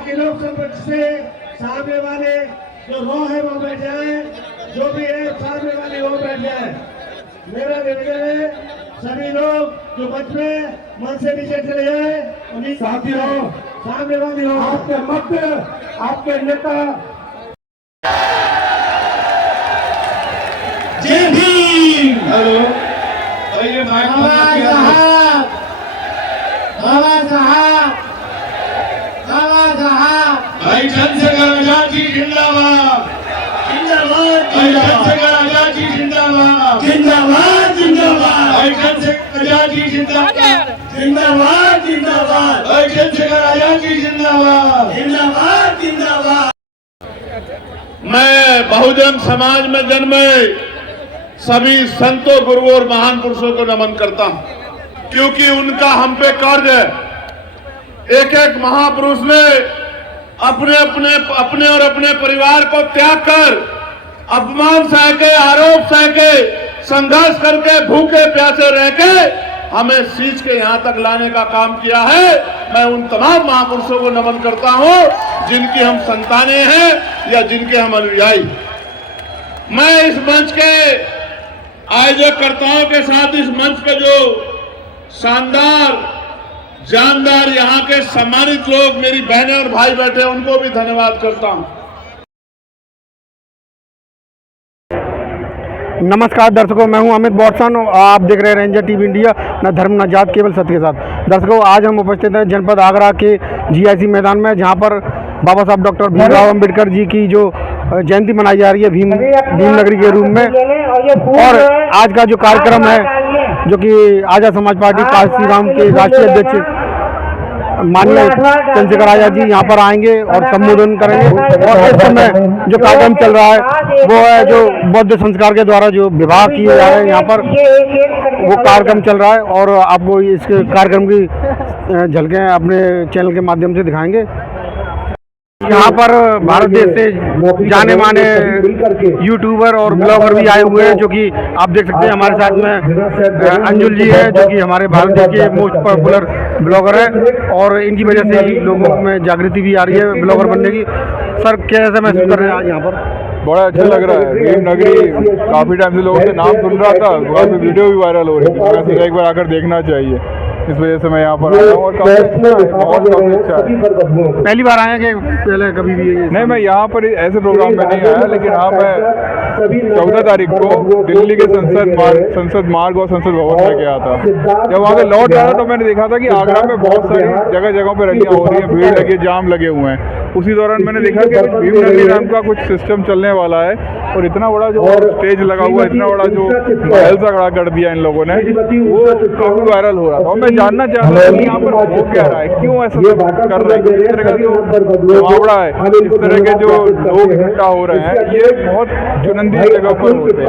बाकी लोग सब से सामने वाले जो रो है वो बैठ जाए, जो भी है सामने वाले वो बैठ जाए। मेरा निवेदन है सभी लोग जो मंच में मन से नीचे चले जाए। साथियों सामने वाले हो, आपके मत आपके नेता। जय भीम। हेलो ये बाबा साहब, बाबा साहब, बाबा साहब, भाई चंद्रशेखर आजाद जी जिंदाबाद, जिंदाबाद, भाई चंद्रशेखर आजाद जी जिंदाबाद, जिंदाबाद, जिंदाबाद, भाई चंद्रशेखर आजाद जी जिंदाबाद, जिंदाबाद, जिंदाबाद, भाई चंद्रशेखर आजाद जी जिंदाबाद, जिंदाबाद, जिंदाबाद। मैं बहुजन समाज में जन्मे सभी संतों, गुरुओं और महान पुरुषों को नमन करता हूं, क्योंकि उनका हम पे कर्ज है। एक एक महापुरुष ने अपने और अपने परिवार को त्याग कर, अपमान सह के, आरोप सह के, संघर्ष करके, भूखे प्यासे रह के हमें सींच के यहां तक लाने का काम किया है। मैं उन तमाम महापुरुषों को नमन करता हूं जिनकी हम संतानें हैं या जिनके हम अनुयायी। मैं इस मंच के आयोजकर्ताओं के साथ इस मंच पे जो शानदार जानदार यहाँ के सम्मानित लोग, मेरी बहनें और भाई बैठे, उनको भी धन्यवाद करता हूँ। नमस्कार दर्शकों, मैं हूं अमित बॉटसन। आप देख रहे हैं रेंजर टीवी इंडिया, न धर्म न जात, केवल सत्य के साथ। दर्शकों, आज हम उपस्थित हैं जनपद आगरा के जीआईसी मैदान में, जहां पर बाबा साहब डॉक्टर भीमराव अंबेडकर जी की जो जयंती मनाई जा रही है भीम नगरी के रूप में। और आज का जो कार्यक्रम है, जो कि आजाद समाज पार्टी काशीराम के राष्ट्रीय अध्यक्ष माननीय चंद्रशेखर आजाद जी यहाँ पर आएंगे और संबोधन करेंगे। और इस समय जो कार्यक्रम चल रहा है वो है जो बौद्ध संस्कार के द्वारा जो विवाह किए जा रहे हैं यहाँ पर, वो कार्यक्रम चल रहा है। और आपको इस कार्यक्रम की झलकें अपने चैनल के माध्यम से दिखाएंगे। यहाँ पर भारत देश से जाने माने यूट्यूबर और ब्लॉगर भी आए हुए हैं, जो कि आप देख सकते हैं हमारे साथ में अंजुल जी है, जो कि हमारे भारत देश के मोस्ट पॉपुलर ब्लॉगर है। और इनकी वजह से ही लोगों में जागृति भी आ रही है ब्लॉगर बनने की। सर, कैसे महसूस कर रहे हैं आज यहाँ पर? बड़ा अच्छा लग रहा है। भीम नगरी काफ़ी टाइम से लोगों से नाम सुन रहा था, वहाँ पे वीडियो भी वायरल हो रही थी। मैं एक बार आकर देखना चाहिए, इस वजह से मैं यहाँ पर आया हूँ। और काफ़ी अच्छा है। पहली बार आए कि पहले कभी भी? नहीं, मैं यहाँ पर ऐसे प्रोग्राम में नहीं आया, लेकिन हाँ मैं 14 तारीख को दिल्ली के संसद मार्ग और संसद भवन में गया था। जब वहाँ से लौट रहा था तो मैंने देखा था कि आगरा में बहुत सारी जगह पर रैलियाँ हो रही हैं, भीड़ लगी, जाम लगे हुए हैं। उसी दौरान मैंने देखा कि भीम नगरी नाम का कुछ सिस्टम चलने वाला है, और इतना बड़ा जो स्टेज लगा हुआ है, इतना बड़ा जो महल सा खड़ा कर दिया इन लोगों ने, वो काफी वायरल हो रहा था। और मैं जानना चाहता हूँ कि यहाँ पर हो क्या रहा है, क्यों ऐसा कर रहे हैं, इस तरह का जो मामला है, इस तरह के जो लोग इकट्ठा हो रहे हैं, ये बहुत चुनिंदा जगह पर होते हैं।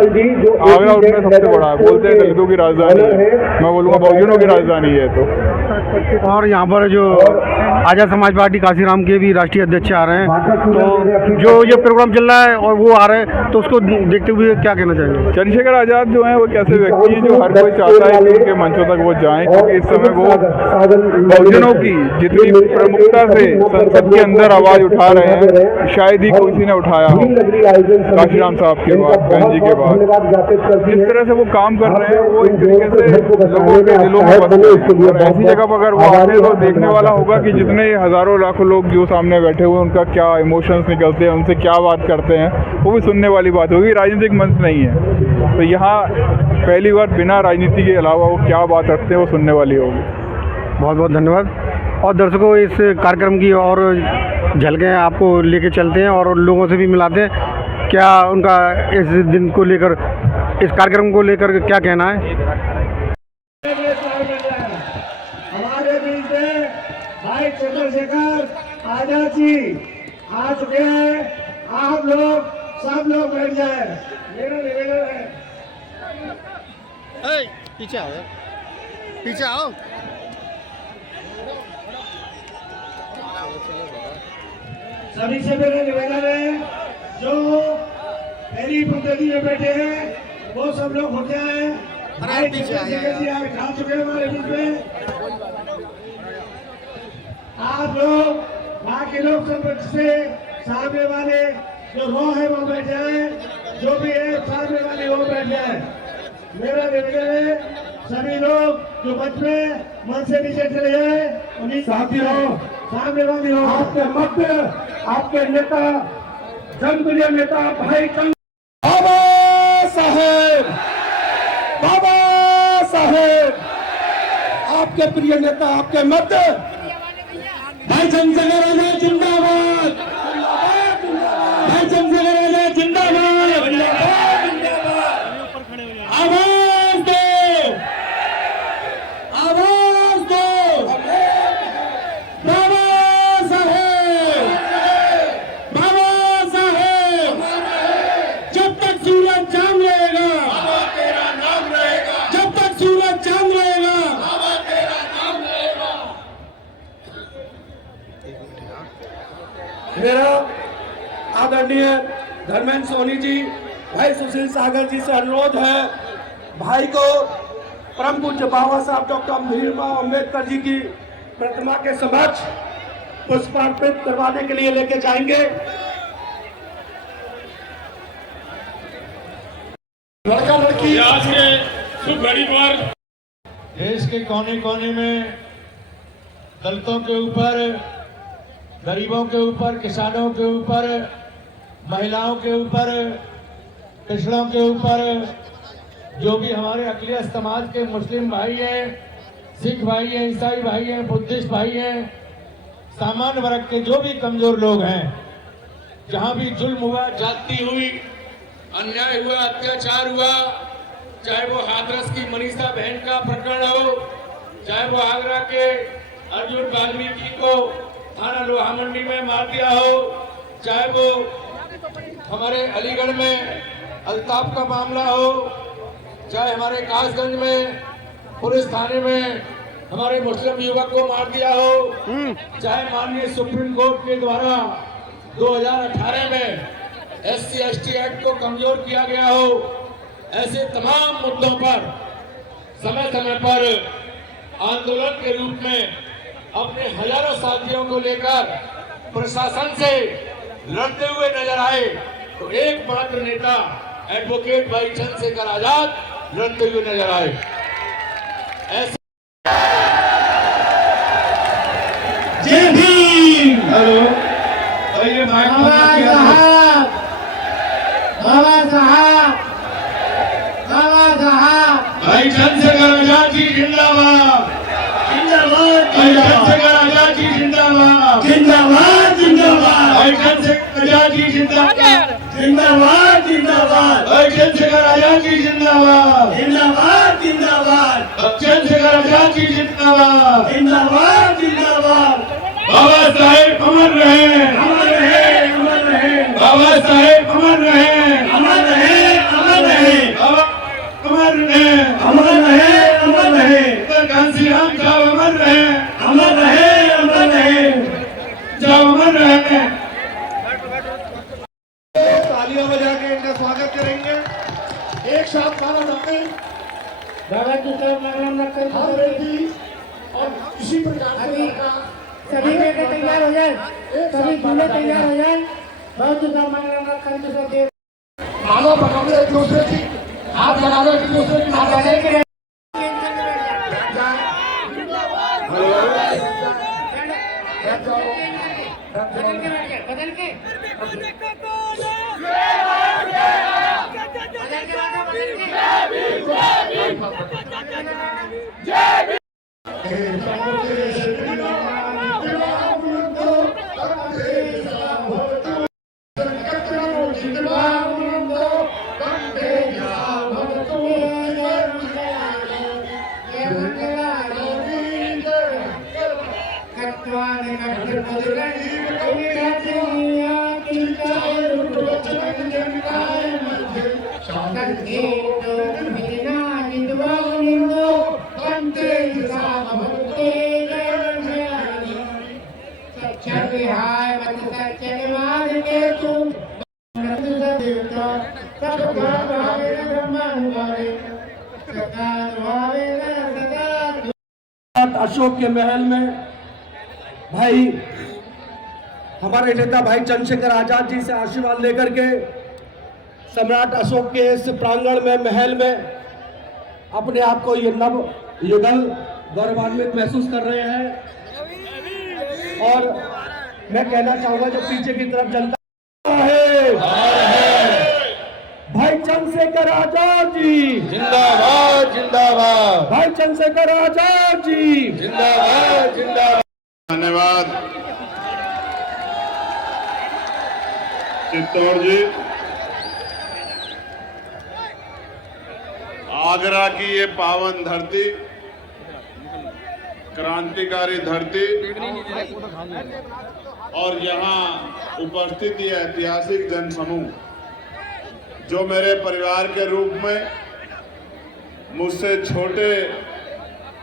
आगरा उनमें सबसे बड़ा है, बोलते हैं दलितों की राजधानी है, मैं बोलूँगा बहुजनों की राजधानी है। तो और यहाँ पर जो आजाद समाज पार्टी काशीराम के भी राष्ट्रीय अध्यक्ष आ रहे हैं, तो जो ये प्रोग्राम चल रहा है और वो आ रहे हैं, तो उसको देखते हुए क्या कहना चाहेंगे? चंद्रशेखर आजाद जो हैं वो एक ऐसे व्यक्ति हैं जो हर कोई चाहता है कि उनके मंचों तक वो जाएं, क्योंकि इस समय वो बहुजनों की जितनी प्रमुखता से संसद के अंदर आवाज़ उठा रहे हैं, शायद ही किसी ने उठाया हो काशीराम साहब के बाद, बहन जी के बाद। जिस तरह से वो काम कर रहे हैं, वो एक तरीके से लोगों के दिलों में बसते हैं। और ऐसी जगह पर अगर वो आते तो देखने वाला होगा कि जितने हज़ारों लाखों लोग जो सामने बैठे हुए हैं, उनका क्या इमोशंस निकलते हैं, उनसे क्या बात करते हैं, वो भी सुनने वाली बात होगी। राजनीतिक मंच नहीं है, तो यहाँ पहली बार बिना राजनीति के अलावा वो क्या बात रखते हैं वो सुनने वाली होगी। बहुत बहुत धन्यवाद। और दर्शकों, इस कार्यक्रम की और झलकें आपको लेके चलते हैं और लोगों से भी मिलाते हैं। क्या उनका इस दिन को लेकर, इस कार्यक्रम को लेकर क्या कहना है? हमारे बीच में भाई चंद्रशेखर आजाद जी आ चुके हैं। आप लोग सब लोग बैठ जाए, मेरा निवेदन है। पीछे आओ, पीछे आओ। सभी से मेरा निवेदन है, जो पहली पंक्ति में बैठे हैं वो सब लोग हो जाए। भाई चंद्रशेखर जी आ चुके हैं हमारे बीच में। आप लोग बाकी लोग सब से सामने वाले जो रो है वो बैठ जाए, जो भी है सामने वाले वो बैठ जाए। मेरा निवेदन है सभी लोग जो मंच में मन से नीचे चले जाए, उन्हीं साथियों सामने वाले हो। आपके मत आपके नेता जनप्रिय नेता भाई बाबा साहेब, बाबा साहेब, आपके प्रिय नेता आपके मत भाई चंद्रशेखर आजाद जिंदाबाद, भाई चंद्रशेखर आजाद जिंदाबाद, आवाज दो, आवाज दो, बाबा साहेब, बाबा साहेब, जब तक सूरज चांद रहेगा, तेरा नाम रहेगा, जब तक सूरज चांद रहेगा, तेरा नाम रहेगा। मेरा आदरणीय धर्मेंद्र सोनी जी, भाई सुशील सागर जी से अनुरोध है, भाई को परम पूज्य बाबा साहब डॉक्टर भीमराव अम्बेडकर जी की प्रतिमा के समक्ष पुष्पार्पित करवाने के लिए लेके जाएंगे। लड़का लड़की आज के शुभ घड़ी पर देश के कोने कोने में दलितों के ऊपर, गरीबों के ऊपर, किसानों के ऊपर, महिलाओं के ऊपर, पिछड़ों के ऊपर, जो भी हमारे अखिलेश समाज के मुस्लिम भाई हैं, सिख भाई हैं, ईसाई भाई हैं, बुद्धिस्ट भाई हैं, सामान्य वर्ग के जो भी कमजोर लोग हैं, जहां भी जुल्म हुआ, जाति हुई, अन्याय हुआ, अत्याचार हुआ, चाहे वो हाथरस की मनीषा बहन का प्रकरण हो, चाहे वो आगरा के अर्जुन वाल्मीकि को थाना लोहा मंडी में मार दिया हो, चाहे वो हमारे अलीगढ़ में अल्ताफ का मामला हो, चाहे हमारे कासगंज में पुलिस थाने में हमारे मुस्लिम युवक को मार दिया हो, चाहे माननीय सुप्रीम कोर्ट के द्वारा 2018 में SC/ST एक्ट को कमजोर किया गया हो, ऐसे तमाम मुद्दों पर समय समय पर आंदोलन के रूप में अपने हजारों साथियों को लेकर प्रशासन से लड़ते हुए नजर आए, तो एकमात्र नेता एडवोकेट भाई चंद्रशेखर आजाद लड़ते हुए नजर आए। ऐसे जय भीम। हेलो, ये माइक बाबा साहब, बाबा साहब, बाबा साहब, भाई चंद्रशेखर आजाद जी जिंदाबाद, जिंदाबाद, भाई चंद्रशेखर आजाद जी जिंदाबाद, जिंदाबाद, जिंदाबाद, भाई चंद्रशेखर आजाद जी जिंदाबाद, जिंदाबाद, जिंदाबाद, भाई चंद्रशेखर आजाद जी जिंदाबाद, जिंदाबाद, जिंदाबाद, चंद्रशेखर आजाद जी जिंदाबाद, जिंदाबाद, जिंदाबाद। बाबा साहेब अमर रहे, अमर रहे, अमर रहे, बाबा साहेब अमर रहे, अमर रहे, अमर रहे, बाबा अमर रहे, अमर रहे, अमर रहे, कांसी राम साहब अमर रहे, अमर रहे, अमर रहे। जब अमर रहे। तालियां बजा के इनका स्वागत करेंगे। एक साथ सारा रखें, बाबा की तरफ नाम रखकर हर बेटी और इसी प्रकार से लड़का सभी बेटे तैयार हो जाए, सभी दूल्हे तैयार हो जाए, बहुत दूसरा मंगलम रखकर दूसरा देव माला पकड़ो एक दूसरे की, हाथ लगा दो एक दूसरे की, हाथ लगा के बदल के अशोक के महल में भाई हमारे नेता भाई चंद्रशेखर आजाद जी से आशीर्वाद लेकर के सम्राट अशोक के इस प्रांगण में, महल में अपने आप को ये नव युगल गौरवान्वित महसूस कर रहे हैं। और मैं कहना चाहूंगा जो पीछे की तरफ जनता है, भाई चंद्रशेखर आजाद जी जिंदाबाद जिंदाबाद, भाई चंद्रशेखर आजाद जी जिंदाबाद जिंदाबाद। धन्यवाद चित्तौड़ जी। आगरा की ये पावन धरती, क्रांतिकारी धरती और यहाँ उपस्थित ये ऐतिहासिक जनसमूह जो मेरे परिवार के रूप में मुझसे छोटे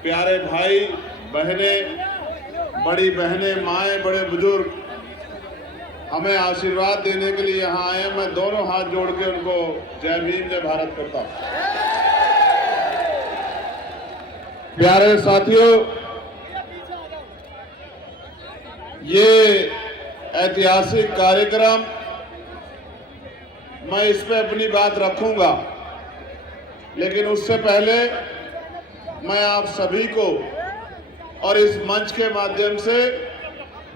प्यारे भाई बहनें, बड़ी बहनें, माएँ, बड़े बुजुर्ग हमें आशीर्वाद देने के लिए यहाँ आए। मैं दोनों हाथ जोड़ के उनको जय भीम जय भारत करता हूँ। प्यारे साथियों, ये ऐतिहासिक कार्यक्रम, मैं इस पे अपनी बात रखूंगा, लेकिन उससे पहले मैं आप सभी को और इस मंच के माध्यम से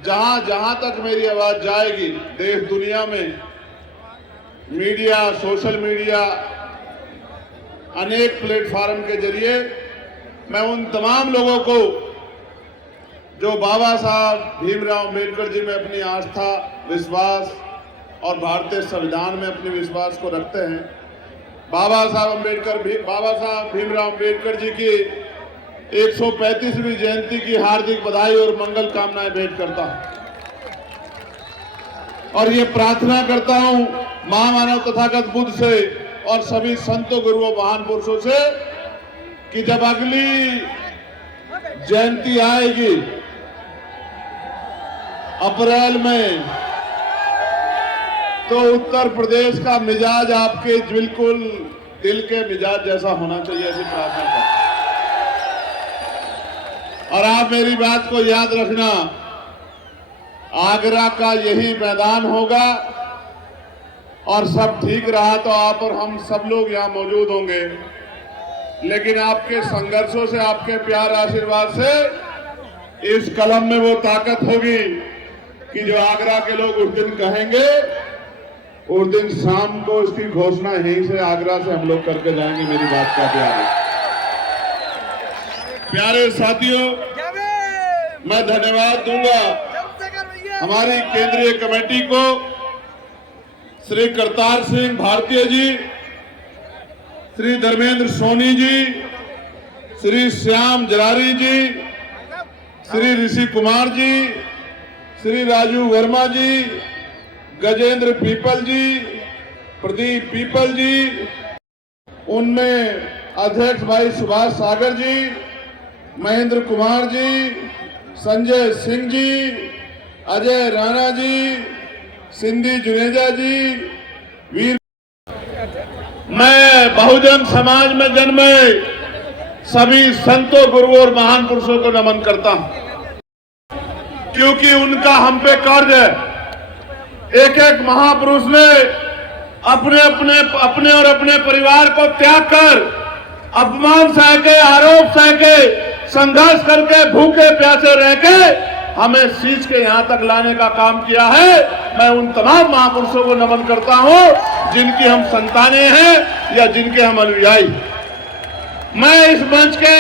जहां जहां तक मेरी आवाज जाएगी देश दुनिया में, मीडिया, सोशल मीडिया, अनेक प्लेटफार्म के जरिए मैं उन तमाम लोगों को जो बाबा साहब भीमराव अम्बेडकर जी में अपनी आस्था, विश्वास और भारतीय संविधान में अपने विश्वास को रखते हैं, बाबा साहब भीमराव अम्बेडकर जी की 135वीं जयंती की हार्दिक बधाई और मंगल कामनाएं भेंट करता हूं। और ये प्रार्थना करता हूं महामानव तथागत बुद्ध से और सभी संतों, गुरुओं, महान पुरुषों से कि जब अगली जयंती आएगी अप्रैल में, तो उत्तर प्रदेश का मिजाज आपके बिल्कुल दिल के मिजाज जैसा होना चाहिए, ऐसी प्रार्थना करता हूं। और आप मेरी बात को याद रखना, आगरा का यही मैदान होगा और सब ठीक रहा तो आप और हम सब लोग यहाँ मौजूद होंगे। लेकिन आपके संघर्षों से, आपके प्यार आशीर्वाद से इस कलम में वो ताकत होगी कि जो आगरा के लोग उस दिन कहेंगे, उस दिन शाम को इसकी घोषणा यहीं से आगरा से हम लोग करके जाएंगे। मेरी बात का प्यार है। प्यारे साथियों, मैं धन्यवाद दूंगा हमारी केंद्रीय कमेटी को, श्री करतार सिंह भारतीय जी, श्री धर्मेंद्र सोनी जी, श्री श्याम जरारी जी, श्री ऋषि कुमार जी, श्री राजू वर्मा जी, गजेंद्र पीपल जी, प्रदीप पीपल जी, उनमें अध्यक्ष भाई सुभाष सागर जी, महेंद्र कुमार जी, संजय सिंह जी, अजय राणा जी, सिंधी जुनेजा जी, वीर। मैं बहुजन समाज में जन्मे सभी संतों, गुरुओं और महान पुरुषों को नमन करता हूं, क्योंकि उनका हम पे कर्ज है। एक एक महापुरुष ने अपने और अपने परिवार को त्याग कर, अपमान सह के, आरोप सह के, संघर्ष करके, भूखे प्यासे रह के हमें सींच के यहां तक लाने का काम किया है। मैं उन तमाम महापुरुषों को नमन करता हूं जिनकी हम संतानें हैं या जिनके हम अनुयायी। मैं इस मंच के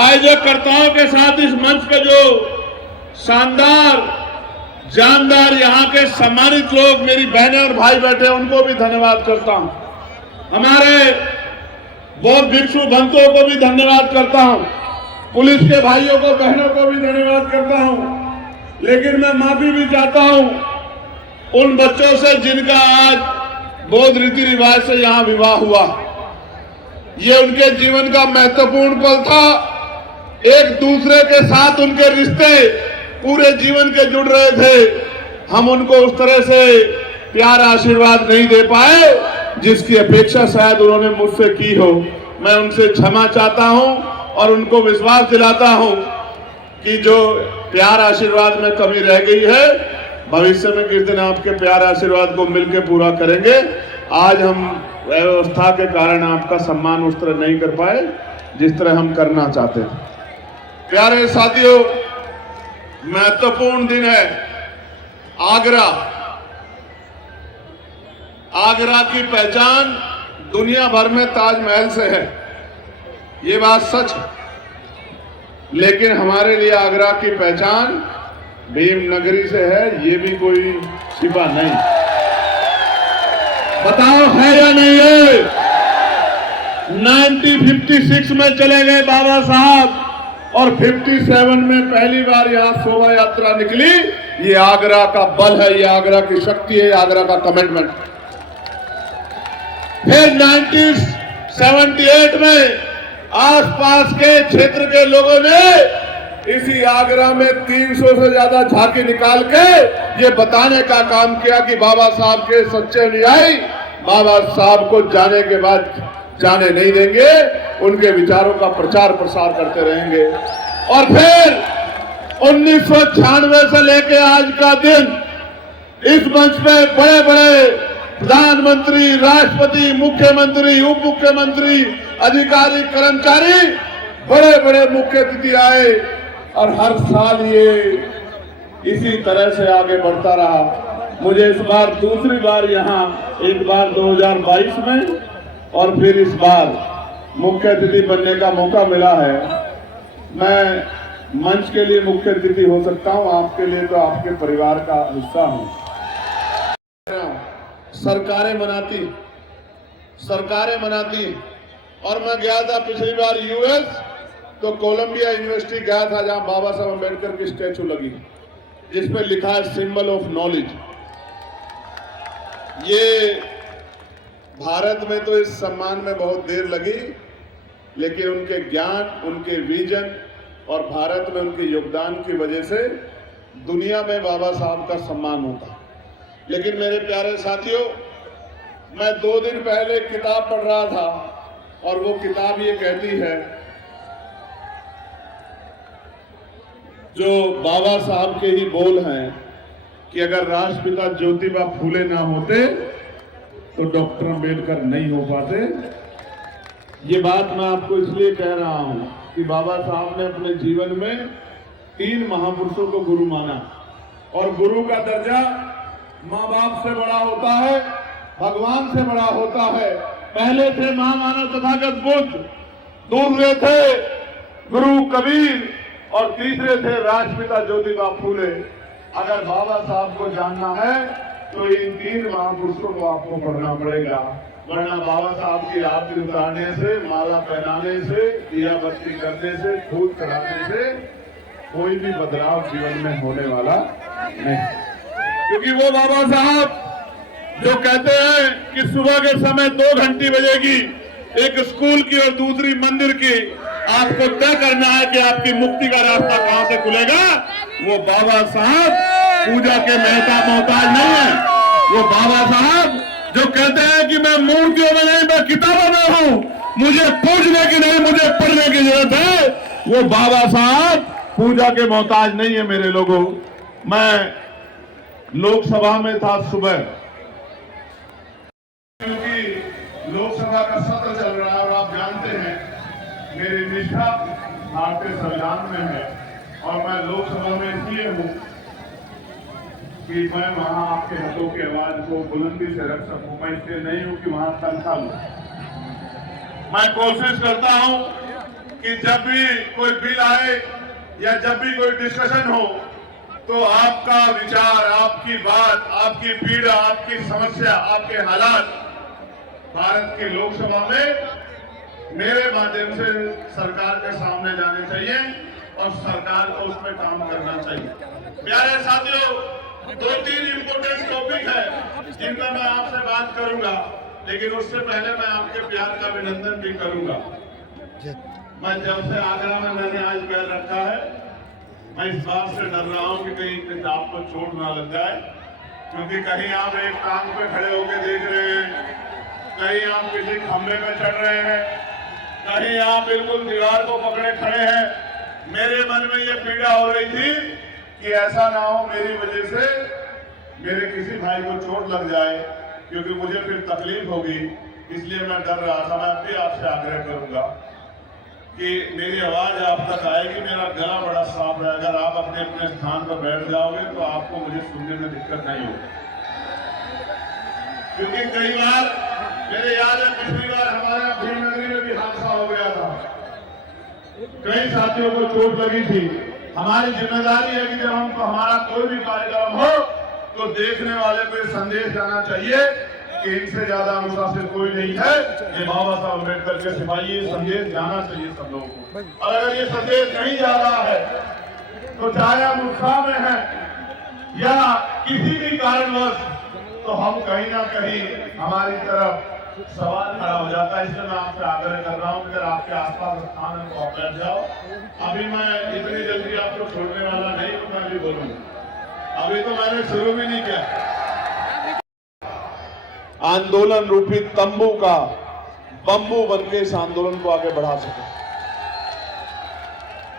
आयोजकर्ताओं के साथ इस मंच पे जो शानदार, जानदार यहाँ के सम्मानित लोग, मेरी बहनें और भाई बैठे, उनको भी धन्यवाद करता हूं। हमारे बौद्ध भिक्षु भक्तों को भी धन्यवाद करता हूं। पुलिस के भाइयों को, बहनों को भी धन्यवाद करता हूं। लेकिन मैं माफी भी चाहता हूं उन बच्चों से जिनका आज बौद्ध रीति रिवाज से यहां विवाह हुआ। ये उनके जीवन का महत्वपूर्ण पल था। एक दूसरे के साथ उनके रिश्ते पूरे जीवन के जुड़ रहे थे। हम उनको उस तरह से प्यार आशीर्वाद नहीं दे पाए जिसकी अपेक्षा शायद उन्होंने मुझसे की हो। मैं उनसे क्षमा चाहता हूं और उनको विश्वास दिलाता हूं कि जो प्यार आशीर्वाद में कमी रह गई है भविष्य में किस दिन आपके प्यार आशीर्वाद को मिलकर पूरा करेंगे। आज हम व्यवस्था के कारण आपका सम्मान उस तरह नहीं कर पाए जिस तरह हम करना चाहते थे। प्यारे साथियों, महत्वपूर्ण दिन है। आगरा की पहचान दुनिया भर में ताजमहल से है, ये बात सच है, लेकिन हमारे लिए आगरा की पहचान भीम नगरी से है, ये भी कोई छिपा नहीं। बताओ है या नहीं है? 1956 में चले गए बाबा साहब और 57 में पहली बार यहां शोभा यात्रा निकली। ये आगरा का बल है, ये आगरा की शक्ति है, आगरा का कमिटमेंट। फिर 1978 में आसपास के क्षेत्र के लोगों ने इसी आगरा में 300 से ज्यादा झांकी निकाल के ये बताने का काम किया कि बाबा साहब के सच्चे अनुयायी बाबा साहब को जाने के बाद जाने नहीं देंगे, उनके विचारों का प्रचार प्रसार करते रहेंगे। और फिर 1996 से लेके आज का दिन इस मंच पे बड़े बड़े प्रधानमंत्री, राष्ट्रपति, मुख्यमंत्री, उप मुख्यमंत्री, अधिकारी, कर्मचारी, बड़े बड़े मुख्य अतिथि आए और हर साल ये इसी तरह से आगे बढ़ता रहा। मुझे इस बार दूसरी बार यहाँ, एक बार 2022 में और फिर इस बार मुख्य अतिथि बनने का मौका मिला है। मैं मंच के लिए मुख्य अतिथि हो सकता हूँ, आपके लिए तो आपके परिवार का हिस्सा हूँ। सरकारें मनाती और मैं गया था पिछली बार यूएस, तो कोलंबिया यूनिवर्सिटी गया था जहां बाबा साहब अम्बेडकर की स्टैचू लगी जिसपे लिखा है सिंबल ऑफ नॉलेज। ये भारत में तो इस सम्मान में बहुत देर लगी, लेकिन उनके ज्ञान, उनके विजन और भारत में उनके योगदान की वजह से दुनिया में बाबा साहब का सम्मान होता। लेकिन मेरे प्यारे साथियों, मैं 2 दिन पहले एक किताब पढ़ रहा था और वो किताब ये कहती है, जो बाबा साहब के ही बोल हैं कि अगर राष्ट्रपिता ज्योतिबा फूले ना होते तो डॉक्टर अम्बेडकर नहीं हो पाते। ये बात मैं आपको इसलिए कह रहा हूं कि बाबा साहब ने अपने जीवन में 3 महापुरुषों को गुरु माना, और गुरु का दर्जा माँ बाप से बड़ा होता है, भगवान से बड़ा होता है। पहले थे महामानव तथागत बुद्ध, दूसरे थे गुरु कबीर और तीसरे थे राष्ट्रपिता ज्योतिबा फूले। अगर बाबा साहब को जानना है तो इन 3 महापुरुषों को आपको पढ़ना पड़ेगा, वरना बाबा साहब की आरती उतारने से, माला पहनाने से, दिया बत्ती करने से, फूल चढ़ाने से कोई भी बदलाव जीवन में होने वाला नहीं। क्योंकि वो बाबा साहब जो कहते हैं कि सुबह के समय 2 घंटी बजेगी, एक स्कूल की और दूसरी मंदिर की, आपको तय करना है कि आपकी मुक्ति का रास्ता कहां से खुलेगा। वो बाबा साहब पूजा के मोहताज नहीं है। वो बाबा साहब जो कहते हैं कि मैं मूर्तियों में नहीं, मैं किताबों में हूं, मुझे पूजने की नहीं, मुझे पढ़ने की जरूरत है। वो बाबा साहब पूजा के मोहताज नहीं है। मेरे लोगों, मैं लोकसभा में था सुबह, क्योंकि लोकसभा का सत्र चल रहा है और आप जानते हैं मेरी निष्ठा भारतीय संविधान में है, और मैं लोकसभा में इसलिए हूं कि मैं वहां आपके हितों की आवाज को बुलंदी से रख सकूं। मैं इसलिए नहीं हूं कि वहां तनख्वाह लूं। मैं कोशिश करता हूं कि जब भी कोई बिल आए या जब भी कोई डिस्कशन हो, तो आपका विचार, आपकी बात, आपकी पीड़ा, आपकी समस्या, आपके हालात भारत की लोकसभा में मेरे माध्यम से सरकार के सामने जाने चाहिए और सरकार को उस पर काम करना चाहिए। प्यारे साथियों, 2-3 इंपोर्टेंट टॉपिक है जिनका मैं आपसे बात करूंगा, लेकिन उससे पहले मैं आपके प्यार का अभिनंदन भी करूंगा। मैं जब से आगरा में मैंने आज पैर रखा है, मैं इस बात से डर रहा हूं कि कहीं किताब को चोट ना लग जाए, क्योंकि कहीं आप एक टांग पे खड़े होकर देख रहे हैं, कहीं आप किसी खंभे में चढ़ रहे हैं, कहीं आप बिल्कुल दीवार को पकड़े खड़े हैं। मेरे मन में ये पीड़ा हो रही थी कि ऐसा ना हो मेरी वजह से मेरे किसी भाई को चोट लग जाए, क्योंकि मुझे फिर तकलीफ होगी, इसलिए मैं डर रहा था। मैं भी आपसे आग्रह करूंगा कि मेरी आवाज आप तक आएगी, मेरा गला बड़ा साफ है। अगर आप अपने अपने स्थान पर बैठ जाओगे तो आपको मुझे सुनने में दिक्कत नहीं होगी, क्योंकि कई बार मेरे याद है पिछली बार हमारे भीमनगरी में भी हादसा हो गया था, कई साथियों को चोट लगी थी। हमारी जिम्मेदारी है कि जब हमको हमारा कोई भी कार्यक्रम हो तो देखने वाले को ये संदेश जाना चाहिए कि इनसे ज्यादा अनुशासित कोई नहीं है, ये बाबा साहब अम्बेडकर के सिपाही। ये संदेश जाना चाहिए सब लोगों को। और अगर ये संदेश नहीं जा रहा है तो चाहे हम उत्साह में हैं या किसी भी कारणवश, तो हम कहीं ना कहीं हमारी तरफ सवाल खड़ा हो जाता है। इसलिए मैं आपसे आग्रह कर रहा हूं कि अगर आपके आसपास स्थान है तो आप बैठ जाओ। अभी मैं इतनी जल्दी आपको छोड़ने वाला नहीं हूं, मैं भी बोलूंगा। अभी तो मैंने शुरू भी नहीं किया। आंदोलन रूपी तंबू का बंबू बनके इस आंदोलन को आगे बढ़ा सके।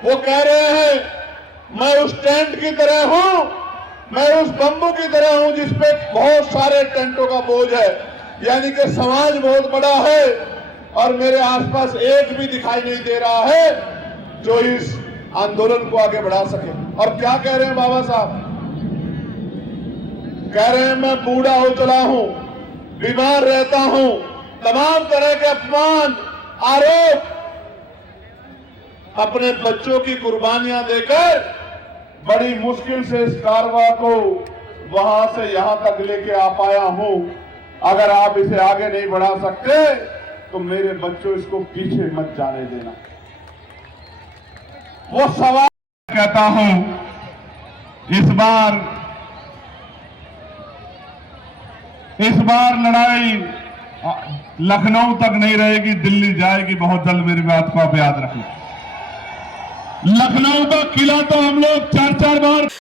वो कह रहे हैं मैं उस टेंट की तरह हूं, मैं उस बंबू की तरह हूं जिसपे बहुत सारे टेंटों का बोझ है, यानी कि समाज बहुत बड़ा है और मेरे आसपास एक भी दिखाई नहीं दे रहा है जो इस आंदोलन को आगे बढ़ा सके। और क्या कह रहे हैं बाबा साहब? कह रहे हैं मैं बूढ़ा हो चला हूं, बीमार रहता हूं, तमाम तरह के अपमान, आरोप, अपने बच्चों की कुर्बानियां देकर बड़ी मुश्किल से इस कारवां को वहां से यहां तक लेके आ पाया हूं। अगर आप इसे आगे नहीं बढ़ा सकते तो मेरे बच्चों इसको पीछे मत जाने देना। वो सवाल कहता हूं, इस बार लड़ाई लखनऊ तक नहीं रहेगी, दिल्ली जाएगी बहुत जल्द। मेरी बात को आप याद रखें। लखनऊ का किला तो हम लोग 4-4 बार